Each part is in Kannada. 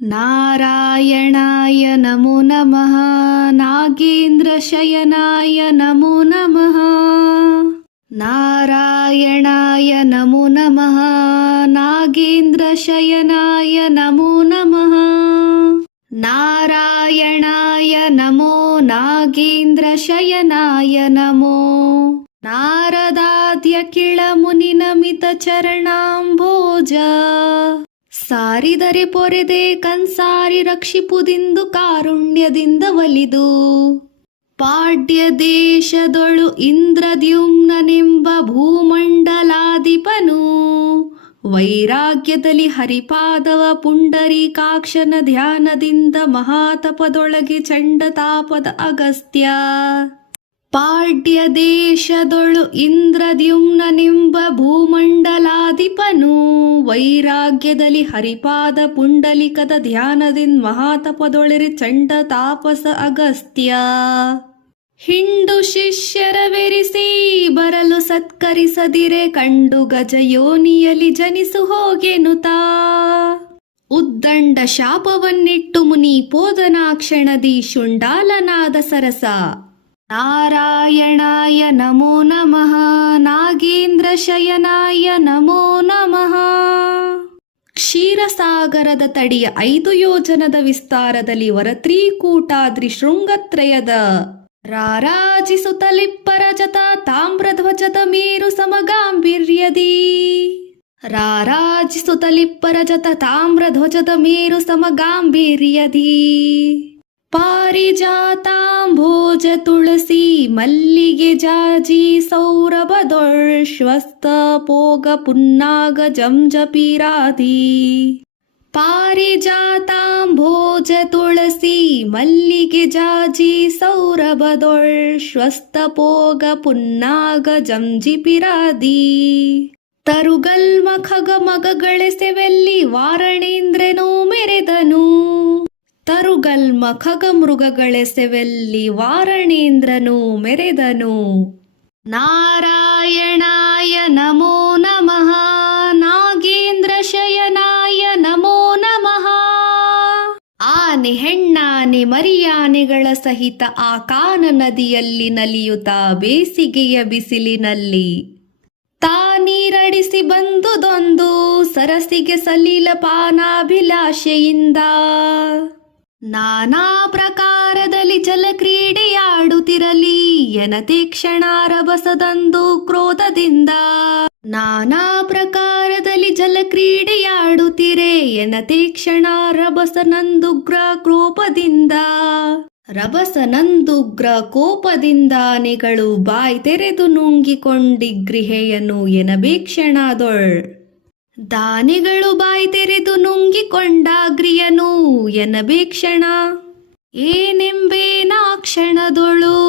ನಾರಾಯಣಾಯ ನಮೋ ನಮಃ. ನಾಗೇಂದ್ರ ಶಯನಾಯ ನಮೋ ನಮಃ. ನಾರಾಯಣಾಯ ನಮೋ ನಮಃ. ನಾಗೇಂದ್ರ ಶಯನಾಯ ನಮೋ ನಮಃ. ನಾರಾಯಣಾಯ ನಮೋ ನಾಗೇಂದ್ರ ಶಯನಾಯ ನಮೋ. ನಾರದಾದ್ಯ ಕಿಳ ಮುನಿ ನಮಿತ ಚರಣಾಂಭೋಜ. ಸಾರಿದರೆ ಪೊರೆದೆ ಕನ್ಸಾರಿ ರಕ್ಷಿಪುದಿಂದು ಕಾರುಣ್ಯದಿಂದ ಒಲಿದು. ಪಾಡ್ಯ ದೇಶದೊಳು ಇಂದ್ರದ್ಯುಮ್ನನೆಂಬ ಭೂಮಂಡಲಾಧಿಪನು. ವೈರಾಗ್ಯದಲ್ಲಿ ಹರಿಪಾದವ ಪುಂಡರೀಕಾಕ್ಷನ ಧ್ಯಾನದಿಂದ ಮಹಾತಪದೊಳಗೆ ಚಂಡತಾಪದ ಅಗಸ್ತ್ಯ. ಪಾಡ್ಯ ದೇಶದೊಳು ಇಂದ್ರದ್ಯುಮ್ನನೆಂಬ ಭೂಮಂಡಲಾಧಿಪನು. ವೈರಾಗ್ಯದಲ್ಲಿ ಹರಿಪಾದ ಪುಂಡಲಿಕದ ಧ್ಯಾನದಿಂದ ಮಹಾತಪದೊಳರೆ ಚಂಡ ತಾಪಸ ಅಗಸ್ತ್ಯ. ಹಿಂಡು ಶಿಷ್ಯರವೆರಿಸಿ ಬರಲು ಸತ್ಕರಿಸದಿರೆ ಕಂಡು ಗಜ ಯೋನಿಯಲಿ ಜನಿಸು ಹೋಗೆನುತಾ. ಉದ್ದಂಡ ಶಾಪವನ್ನಿಟ್ಟು ಮುನಿ ಪೋದನಾಕ್ಷಣದಿ ಶುಂಡಾಲನಾದ ಸರಸ. ನಾರಾಯಣಾಯ ನಮೋ ನಮಃ. ನಾಗೇಂದ್ರ ಶಯನಾಯ ನಮೋ ನಮಃ. ಕ್ಷೀರಸಾಗರದ ತಡಿಯ 5 ಯೋಜನದ ವಿಸ್ತಾರದಲ್ಲಿ ವರತ್ರಿಕೂಟಾದ್ರಿ ಶೃಂಗತ್ರಯದ ರಾರಾಜಿಸುತ್ತಲಿಪ್ಪರ ಜತ ತಾಮ್ರಧ್ವಜದ ಮೇರು ಸಮಗಾಂಭೀರ್ಯದಿ. ರಾರಾಜಿಸುತ್ತಲಿಪ್ಪರ ಜತ ತಾಮ್ರಧ್ವಜದ ಮೇರು ಸಮಗಾಂಭೀರ್ಯದಿ. ಪಾರಿಜಾತಾಂಭೋಜ ತುಳಸಿ ಮಲ್ಲಿಗೆ ಜಾಜಿ ಸೌರಭದೊಳ್ಶ್ವಸ್ತ ಪೋಗ ಪುನ್ನಾಗ ಜಂಜಪಿರಾದಿ. ಪಾರಿಜಾತಾಂಭೋಜ ತುಳಸಿ ಮಲ್ಲಿಗೆ ಜಾಜಿ ಸೌರಭದೊಳ್ಶ್ವಸ್ತ ಪೋಗ ಪುನ್ನಾಗ ಜಂಜಿಪಿರಾದಿ. ತರುಗಲ್ಮ ಖಗ ಮಗಗಳೆಸೆವೆಲ್ಲಿ ವಾರಣೇಂದ್ರನೂ ಮೆರೆದನು. ತರುಗಲ್ಮ ಖಗ ಮೃಗಗಳೆಸೆವೆಲ್ಲಿ ವಾರಣೇಂದ್ರನು ಮೆರೆದನು. ನಾರಾಯಣಾಯ ನಮೋ ನಮಃ. ನಾಗೇಂದ್ರ ಶಯನಾಯ ನಮೋ ನಮಃ. ಆನೆ ಹೆಣ್ಣಾನೆ ಮರಿಯಾನೆಗಳ ಸಹಿತ ಆ ಕಾನ ನದಿಯಲ್ಲಿ ನಲಿಯುತ್ತಾ ಬೇಸಿಗೆಯ ಬಿಸಿಲಿನಲ್ಲಿ ತಾನೀರಡಿಸಿ ಬಂದುದೊಂದು ಸರಸಿಗೆ ಸಲೀಲ ಪಾನಾಭಿಲಾಷೆಯಿಂದ. ನಾನಾ ಪ್ರಕಾರದಲ್ಲಿ ಜಲಕ್ರೀಡೆಯಾಡುತ್ತಿರಲಿ ಎನತೆ ಕ್ಷಣಾರಭಸದಂದು ಕ್ರೋಧದಿಂದ. ನಾನಾ ಪ್ರಕಾರದಲ್ಲಿ ಜಲಕ್ರೀಡೆಯಾಡುತ್ತಿರೆ ಎನತೆ ಕ್ಷಣಾರಭಸನಂದುಗ್ರ ಕೋಪದಿಂದ. ರಭಸನಂದುಗ್ರ ಕೋಪದಿಂದಾನೆಗಳು ಬಾಯ್ ತೆರೆದು ನುಂಗಿಕೊಂಡಿಗೃಹೆಯನು ಎನಬೇಕ್ಷಣಾದೊಳ್. ದಾನೆಗಳು ಬಾಯ್ ತೆರೆದು ನುಂಗಿಕೊಂಡಾಗ್ರಿಯನು ಎನಬೇಕ್ಷಣ. ಏನೆಂಬೇನಾ ಕ್ಷಣದೊಳು.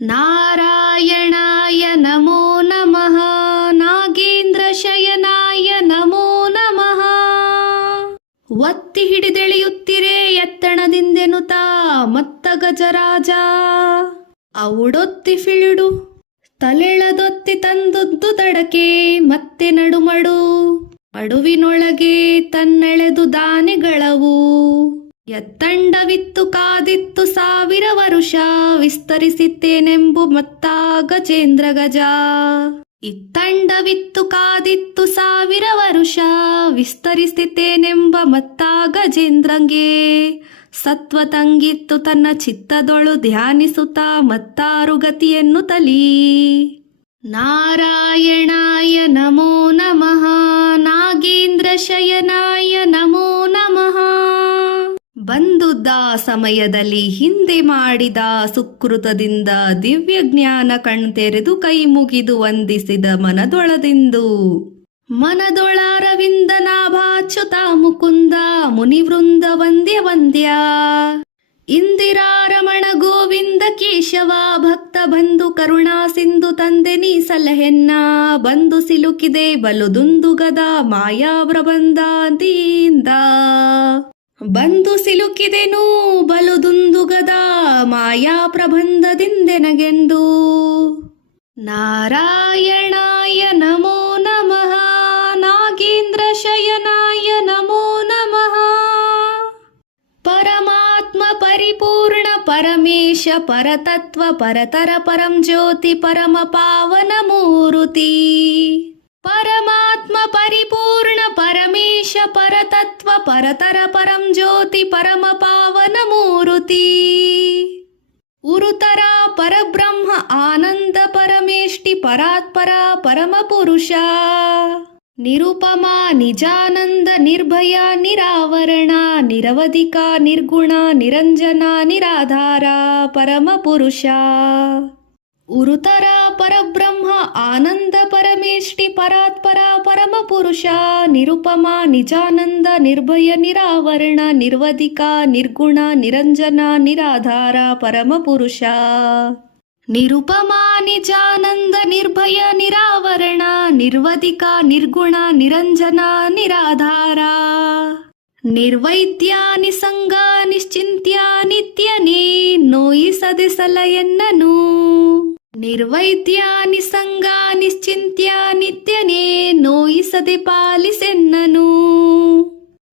ನಾರಾಯಣಾಯ ನಮೋ ನಮಃ. ನಾಗೇಂದ್ರ ಶಯನಾಯ ನಮೋ ನಮಃ. ಒತ್ತಿ ಹಿಡಿದೆಳೆಯುತ್ತಿರೆ ಎತ್ತಣದಿಂದೆನುತಾ ಮತ್ತ ಗಜರಾಜ. ಔಡೊತ್ತಿ ಫಿಳಿಡು ತಲೆಳದೊತ್ತಿ ತಂದುದ್ದು ದಡಕೆ ಮತ್ತೆ ನಡುಮಡು. ಮಡುವಿನೊಳಗೆ ತನ್ನೆಳೆದು ದಾನೆಗಳವು. ಎತ್ತಂಡವಿತ್ತು ಕಾದಿತ್ತು 1000 ವರುಷ ವಿಸ್ತರಿಸಿತ್ತೇನೆಂಬು ಮತ್ತ ಗಜೇಂದ್ರ ಗಜ. ಇತ್ತಂಡವಿತ್ತು ಕಾದಿತ್ತು 1000 ವರುಷ ವಿಸ್ತರಿಸಿತ್ತೇನೆಂಬ ಮತ್ತ ಗಜೇಂದ್ರಂಗೆ. ಸತ್ವ ತಂಗಿತ್ತು ತನ್ನ ಚಿತ್ತದೊಳು ಧ್ಯಾನಿಸುತ್ತಾ ಮತ್ತಾರು ಗತಿಯನ್ನು ತಲಿ. ನಾರಾಯಣಾಯ ನಮೋ ನಮಃ. ನಾಗೇಂದ್ರ ಶಯನಾಯ ನಮೋ ನಮಃ. ಬಂದುದ್ದ ಸಮಯದಲ್ಲಿ ಹಿಂದೆ ಮಾಡಿದ ಸುಕೃತದಿಂದ ದಿವ್ಯ ಜ್ಞಾನ ಕಣ್ತೆರೆದು ಕೈ ಮುಗಿದು ವಂದಿಸಿದ ಮನದೊಳದಿಂದು. ಮನದೊಳಾರವಿಂದ ನಾಭಾಚ್ಯುತ ಮುಕುಂದ ಮುನಿವೃಂದ ವಂದ್ಯ ವಂದ್ಯ. ಇಂದಿರಾರಮಣ ಗೋವಿಂದ ಕೇಶವ ಭಕ್ತ ಬಂಧು ಕರುಣಾ ಸಿಂಧು ತಂದೆ ನೀ ಸಲಹೆನ್ನ. ಬಂದು ಸಿಲುಕಿದೆ ಬಲುದುಂದುಗದ ಮಾಯಾವ್ರಬಂಧದಿಂದ. ಬಂದು ಸಿಲುಕಿದೆನು ಬಲುದುಂದುಗದ ಮಾಯಾ ಪ್ರಬಂಧದಿಂದೆನಗೆಂದು. ನಾರಾಯಣಾಯ ನಮೋ ನಮಃ. ನಾಗೇಂದ್ರ ಶಯನಾಯ ನಮೋ ನಮಃ. ಪರಿಪೂರ್ಣ ಪರಮೇಶ ಪರತತ್ವ ಪರತರ ಪರಂ ಜ್ಯೋತಿ ಪರಮ ಪಾವನ ಮೂರುತಿ. ಪರಮಾತ್ಮ ಪರಿಪೂರ್ಣ ಪರಮೇಶ ಪರತತ್ವ ಪರತರ ಪರಂ ಜ್ಯೋತಿ ಪರಮ ಪಾವನ ಮೂರುತಿ. ಉರುತರ ಪರಬ್ರಹ್ಮ ಆನಂದ ಪರಮೇಷ್ಟಿ ಪರಾತ್ಪರ ಪರಮ ಪುರುಷ. ನಿರುಪಮ ನಿಜಾನಂದ ನಿರ್ಭಯ ನಿರಾವರಣ ನಿರವಧಿಕ ನಿರ್ಗುಣ ನಿರಂಜನ ನಿರಾಧಾರ ಪರಮ ಪುರುಷ. ಉರುತರ ಪರಬ್ರಹ್ಮ ಆನಂದ ಪರಮೇಷ್ಟಿ ಪರಾತ್ಪರ ಪರಮ ಪುರುಷ. ನಿರುಪಮ ನಿಜಾನಂದ ನಿರ್ಭಯ ನಿರಾವರಣ ನಿರ್ವಧಿಕ ನಿರ್ಗುಣ ನಿರಂಜನ ನಿರಾಧಾರ ಪರಮ ಪುರುಷ. ನಿರುಪಮ ನಿಜಾನಂದ ನಿರ್ಭಯ ನಿರಾವರಣ ನಿರ್ವಧಿಕ ನಿರ್ಗುಣ ನಿರಂಜನ ನಿರಾಧಾರ. ನಿರ್ವೈದ್ಯ ನಿಸಂಗ ನಿಶ್ಚಿಂತ್ಯ ನಿತ್ಯನೇ ನೋಯಿಸದೆ ಸಲಯನ್ನನು. ನಿರ್ವೈದ್ಯ ನಿಸಂಗ ನಿಶ್ಚಿಂತ್ಯ ನಿತ್ಯನೇ ನೋಯಿಸದೆ ಪಾಲಿಸೆನ್ನನು.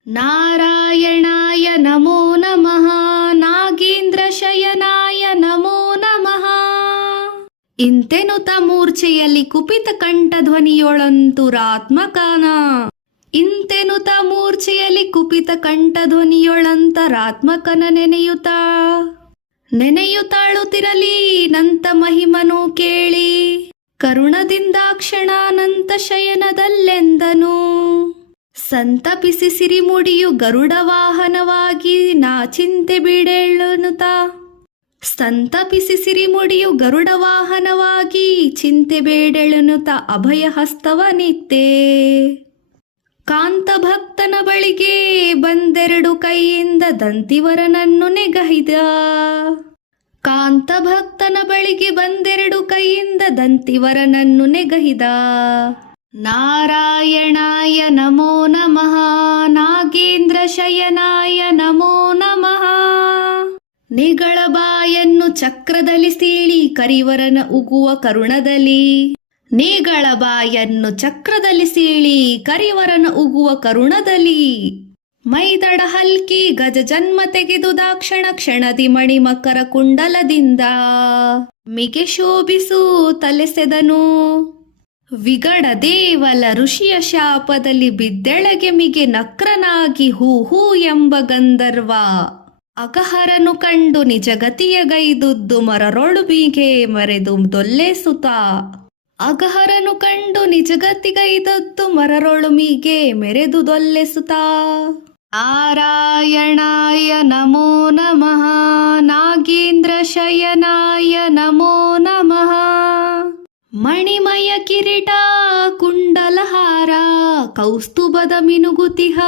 ನಾರಾಯಣಾಯ ನಮೋ ನಮಃ ನಾಗೇಂದ್ರ ಶಯನಾಯ ನಮೋ ನಮಃ. ಇಂತೆನುತ ಮೂರ್ಛೆಯಲ್ಲಿ ಕುಪಿತ ಕಂಠಧ್ವನಿಯೊಳಂತುರಾತ್ಮಕನ. ಇಂತೆನುತ ಮೂರ್ಛೆಯಲ್ಲಿ ಕುಪಿತ ಕಂಠಧ್ವನಿಯೊಳಂತರಾತ್ಮಕನ ನೆನೆಯುತ್ತಾಳುತ್ತಿರಲಿ ನಂತ ಮಹಿಮನು ಕೇಳಿ. ಕರುಣದಿಂದಾಕ್ಷಣಾನಂತ ಶಯನದಲ್ಲೆಂದನು. ಸಂತಪಿಸಿ ಸಿರಿಮುಡಿಯು ಗರುಡ ವಾಹನವಾಗಿ ನಾಚಿಂತೆ ಬಿಡೆಳುನುತ. ಸಂತಪಿಸಿ ಸಿರಿಮುಡಿಯು ಗರುಡ ವಾಹನವಾಗಿ ಚಿಂತೆ ಬೇಡೆಳುನುತ ಅಭಯ ಹಸ್ತವನಿತ್ತೆ. ಕಾಂತ ಭಕ್ತನ ಬಳಿಗೆ ಬಂದೆರಡು ಕೈಯಿಂದ ದಂತಿವರನನ್ನು ನೆಗಹಿದ. ಕಾಂತ ಭಕ್ತನ ಬಳಿಗೆ ಬಂದೆರಡು ಕೈಯಿಂದ ದಂತಿವರನನ್ನು ನೆಗಹಿದ. ನಾರಾಯಣಾಯ ನಮೋ ನಮಃ ನಾಗೇಂದ್ರ ಶಯನಾಯ ನಮೋ ನಮಃ. ನಿಗಳ ಬಾಯನ್ನು ಚಕ್ರದಲ್ಲಿ ಸೀಳಿ ಕರಿವರನ ಉಗುವ ಕರುಣದಲ್ಲಿ. ನೇಗಳ ಬಾಯನ್ನು ಚಕ್ರದಲ್ಲಿ ಸೀಳಿ ಕರಿವರನ ಉಗುವ ಕರುಣದಲ್ಲಿ. ಮೈದಡ ಹಲ್ಕಿ ಗಜ ಜನ್ಮ ತೆಗೆದು ದಾಕ್ಷಣ ಕ್ಷಣದಿ ಮಣಿಮಕರ ಕುಂಡಲದಿಂದ. ಮಿಗೆ ಶೋಭಿಸು ತಲೆಸೆದನು. ವಿಗಡ ದೇವಲ ಋಷಿಯ ಶಾಪದಲ್ಲಿ ಬಿದ್ದೆಳಗೆ ಮಿಗೆ ನಕ್ರನಾಗಿ ಹೂ ಹೂ ಎಂಬ ಗಂಧರ್ವ. ಅಗಹರನು ಕಂಡು ನಿಜಗತಿಯ ಗೈದುದ್ದು ಮರರೊಳು ಬೀಗೆ ಮರೆದು ದೊಲ್ಲೆಸುತ. ಅಗಹರನು ಕಂಡು ನಿಜಗತಿಗೈದದ್ದು ಮರರೊಳು ಮೀಗೆ ಮೆರೆದು ದೊಲ್ಲೆಸುತ. ನಾರಾಯಣಾಯ ನಮೋ ನಮಃ ನಾಗೇಂದ್ರ ಶಯನಾಯ ನಮೋ ನಮಃ. ಮಣಿಮಯ ಕಿರೀಟ ಕುಂಡಲಹಾರ ಕೌಸ್ತುಭದ ಮಿನುಗುತಿಹ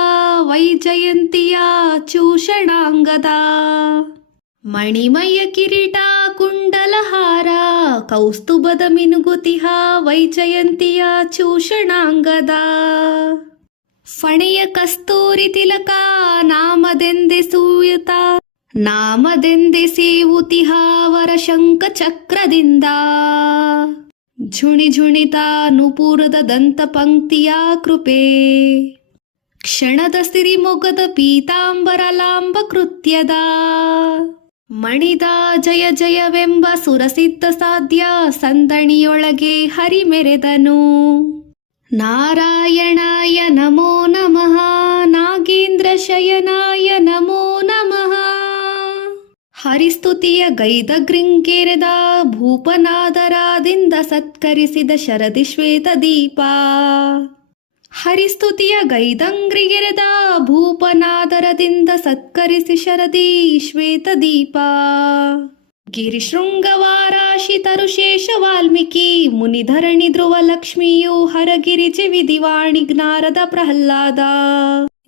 ವೈಜಯಂತಿಯ ಚೂಷಣಾಂಗದ. ಮಣಿಮಯ ಕಿರೀಟ ಕುಂಡಲಹಾರ ಕೌಸ್ತುಭದ ಮಿನುಗುತಿಹ ವೈಜಯಂತಿಯ ಚೂಷಣಾಂಗದ. ಫಣೆಯ ಕಸ್ತೂರಿ ತಿಲಕ ನಾಮದೆಂದೆಸೂಯುತ. ನಾಮದೆಂದೆಸೇವುತಿಹ ವರ ಶಂಖ ಚಕ್ರದಿಂದ. ಝುಣಿ ಝುಣಿತ ನುಪುರದ ದಂತ ಪಂಕ್ತಿಯ ಕೃಪೆ. ಕ್ಷಣದ ಸಿರಿಮೊಗದ ಪೀತಾಂಬರ ಲಾಂಬ ಕೃತ್ಯದ. ಮಣಿದ ಜಯ ಜಯವೆಂಬ ಸುರಸಿದ್ಧ ಸಾಧ್ಯ ಸಂದಣಿಯೊಳಗೆ ಹರಿಮೆರೆದನು. ನಾರಾಯಣಾಯ ನಮೋ ನಮಃ ನಾಗೇಂದ್ರ ಶಯನಾಯ ನಮೋ ನಮಃ. ಹರಿಸ್ತುತಿಯ ಗೈದ ಗೃಂಗೆರೆದ ಭೂಪನಾದರಾದಿಂದ ಸತ್ಕರಿಸಿದ ಶರದಿ ಶ್ವೇತ ದೀಪ. ಹರಿಸ್ತುತಿಯ ಗೈದಂಗ್ರಿಗೆರೆದ ಭೂಪನಾದರದಿಂದ ಸತ್ಕರಿಸಿ ಶರದಿ ಶ್ವೇತ ದೀಪ. ಗಿರಿಶೃಂಗವಾರಾಶಿ ತರುಶೇಷ ವಾಲ್ಮೀಕಿ ಮುನಿಧರಣಿ ಧ್ರುವ ಲಕ್ಷ್ಮಿಯು ಹರಗಿರಿ ವಿಧಿವಾಣಿ ಜ್ಞಾರದ ಪ್ರಹ್ಲಾದ.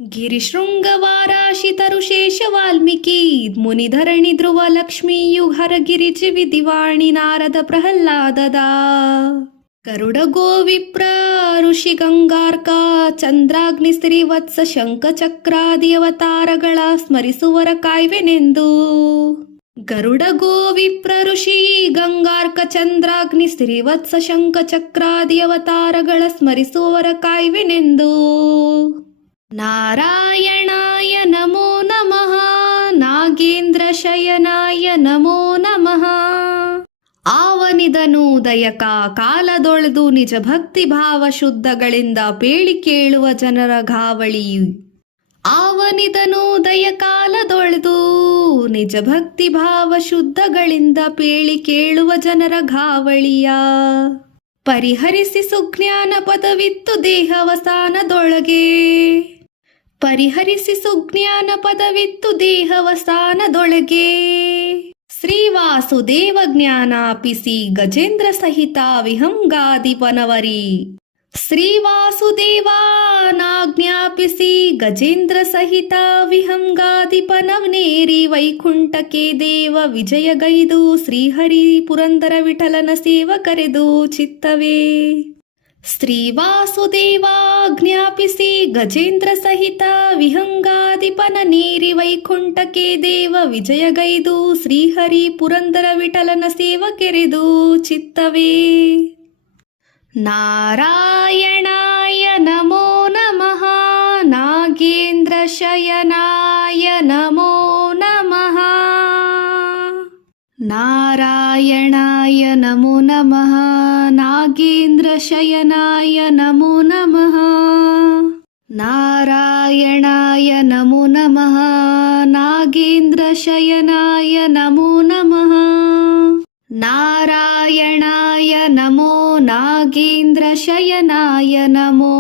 ಗಿರಿಶೃಂಗವಾರಾಶಿ ತರುಶೇಷ ವಾಲ್ಮೀಕಿ ಮುನಿಧರಣಿ ಧ್ರುವ ಲಕ್ಷ್ಮಿಯು ಹರಗಿರಿ ವಿಧಿವಾಣಿ ನಾರದ ಪ್ರಹ್ಲಾದದ. ಗರುಡ ಗೋವಿಪ್ರ ಋಷಿ ಗಂಗಾರ್ಕ ಚಂದ್ರಾಗ್ನಿ ಶ್ರೀವತ್ಸ ಶಂಖ ಚಕ್ರಾದಿ ಅವತಾರಗಳ ಸ್ಮರಿಸುವರ ಕಾಯ್ವೆನೆಂದು. ಗರುಡ ಗೋವಿಪ್ರ ಋಷಿ ಗಂಗಾರ್ಕ ಚಂದ್ರಾಗ್ನಿ ಶ್ರೀವತ್ಸ ಶಂಖ ಚಕ್ರಾದಿ ಅವತಾರಗಳ ಸ್ಮರಿಸುವವರ ಕಾಯ್ವೆನೆಂದು. ನಾರಾಯಣಾಯ ನಮೋ ನಮಃ ನಾಗೇಂದ್ರ ಶಯ ಆವನಿದನು ದಯಕ ಕಾಲದೊಳೆದು ನಿಜ ಭಕ್ತಿ ಭಾವ ಶುದ್ಧಗಳಿಂದ ಪೇಳಿ ಕೇಳುವ ಜನರ ಘಾವಳಿ. ಆವನಿದನು ದಯಕಾಲದೊಳೆದು ನಿಜ ಭಕ್ತಿ ಭಾವ ಶುದ್ಧಗಳಿಂದ ಪೇಳಿ ಕೇಳುವ ಜನರ ಘಾವಳಿಯ. ಪರಿಹರಿಸಿ ಸುಜ್ಞಾನ ಪದವಿತ್ತು ದೇಹವಸಾನದೊಳಗೆ. ಪರಿಹರಿಸಿ ಸುಜ್ಞಾನ ಪದವಿತ್ತು ದೇಹವಸಾನದೊಳಗೆ. ಶ್ರೀವಾಸುದೇವ ಜ್ಞಾನಾಪಿಸಿ ಗಜೇಂದ್ರ ಸಹಿತ ವಿಹಂಗಾದಿಪನವರಿ. ಶ್ರೀವಾಸುದೇವಾನಾಜ್ಞಾಪಿಸಿ ಗಜೇಂದ್ರ ಸಹಿತ ವಿಹಂಗಾದಿಪನವನೇರಿ ವೈಕುಂಠಕ್ಕೆ ದೇವ ವಿಜಯಗೈದು ಶ್ರೀಹರಿ ಪುರಂದರ ವಿಠಲನ ಸೇವಕರೆದು ಚಿತ್ತವೇ. ಶ್ರೀವಾಸುದೇವಾಜ್ಞಾಪಿಸಿ ಗಜೇಂದ್ರ ಸಹಿತ ವಿಹಂಗಾದಿಪನನೇರಿ ವೈಕುಂಠಕ್ಕೆ ದೇವ ವಿಜಯಗೈದು ಶ್ರೀಹರಿ ಪುರಂದರ ವಿಠಲನ ಸೇವಕರೆದು ಚಿತ್ತವೇ. ನಾರಾಯಣಾಯ ನಮೋ ನಮಃ ನಾಗೇಂದ್ರ ಶಯನಾಯ ನಮೋ ನಮಃ. ನಾರಾಯಣಾಯ ನಮೋ ನಮಃ ನಾಗೇಂದ್ರ ಶಯನಾಯ ನಮೋ ನಮಃ. ನಾರಾಯಣಾಯ ನಮೋ ನಮಃ ನಾಗೇಂದ್ರ ಶಯನಾಯ ನಮೋ ನಮಃ. ನಾರಾಯಣಾಯ ನಮೋ ನಾಗೇಂದ್ರ ಶಯನಾಯ ನಮೋ.